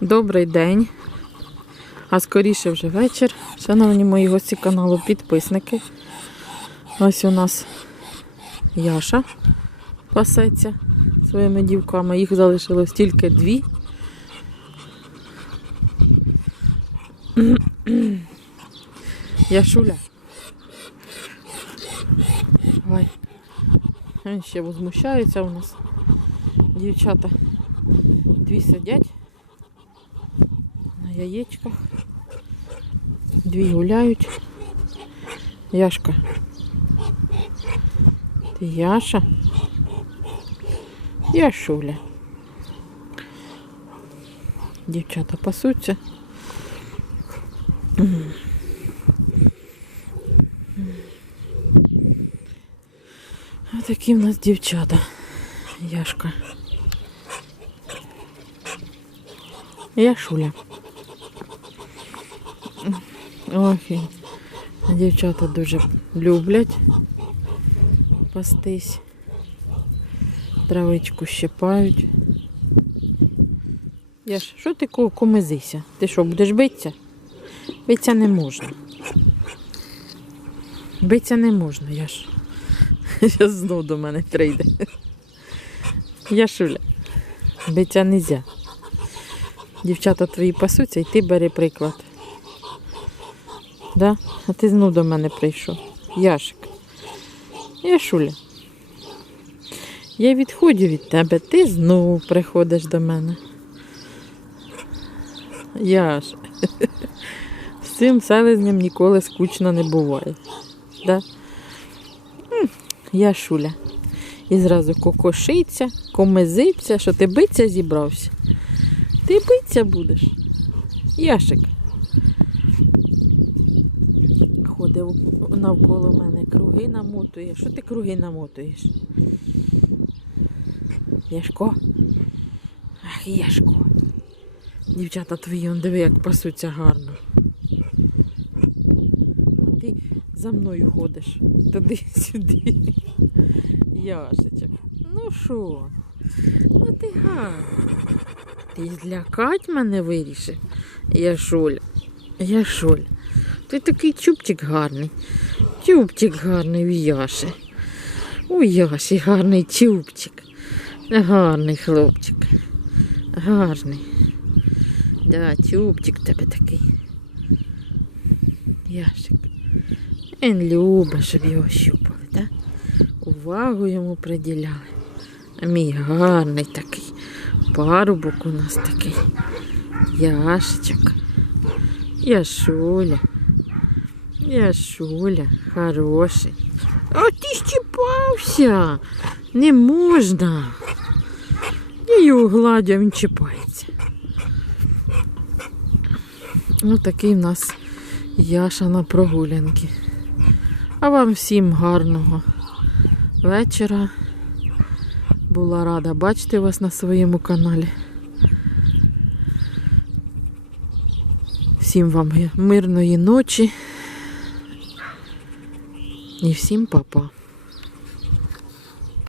Добрий день. А скоріше вже вечір. Шановні мої гості каналу, підписники. Ось у нас Яша пасеться своїми дівками. Їх залишилось тільки дві. Яшуля. Давай. Він ще возмущається у нас. Дівчата дві сидять на. Дві гуляють. Яшка. Ти Яша. Яшуля. Дівчата пасуться. Ось такі в нас дівчата. Яшка. Яшуля. Ох, дівчата дуже люблять пастись. Травичку щипають. Яш, що ти кумизися? Ти що, будеш битися? Битися не можна. Битися не можна, Яш. Зараз знов до мене прийде. Яшуля. Битися не можна. Дівчата твої пасуться і ти бери приклад. Да? А ти знов до мене прийшов. Яшик. Яшуля. Я відходжу від тебе, ти знову приходиш до мене. Яш. З цим селезням ніколи скучно не буває. Да? Яшуля. І зразу кокошиться, комизиться, що ти биться зібрався. Ти биться будеш. Яшик. Ходив навколо мене, круги намотує. Що ти круги намотуєш? Яшко? Ах, Яшко. Дівчата твої, он диви, як пасуться гарно. А ти за мною ходиш туди-сюди. Яшечок. Ну що? Ну ти гарний. Ти злякать мене вирішив. Яшуль. Яшуль. Ти такий чубчик гарний. Чубчик гарний у Яші. У Яші гарний чубчик. Гарний хлопчик. Гарний. Да, чубчик тебе такий. Яшик. Він любить, щоб його щупали, так? Увагу йому приділяли. Мій гарний такий. Парубок у нас такий. Яшечок. Яшуля. Яшуля, хороший. А ти щіпався. Не можна. Я його гладю, він чіпається. Ось такий в нас Яша на прогулянки. А вам всім гарного вечора. Була рада бачити вас на своєму каналі. Всім вам мирної ночі і всім па-па.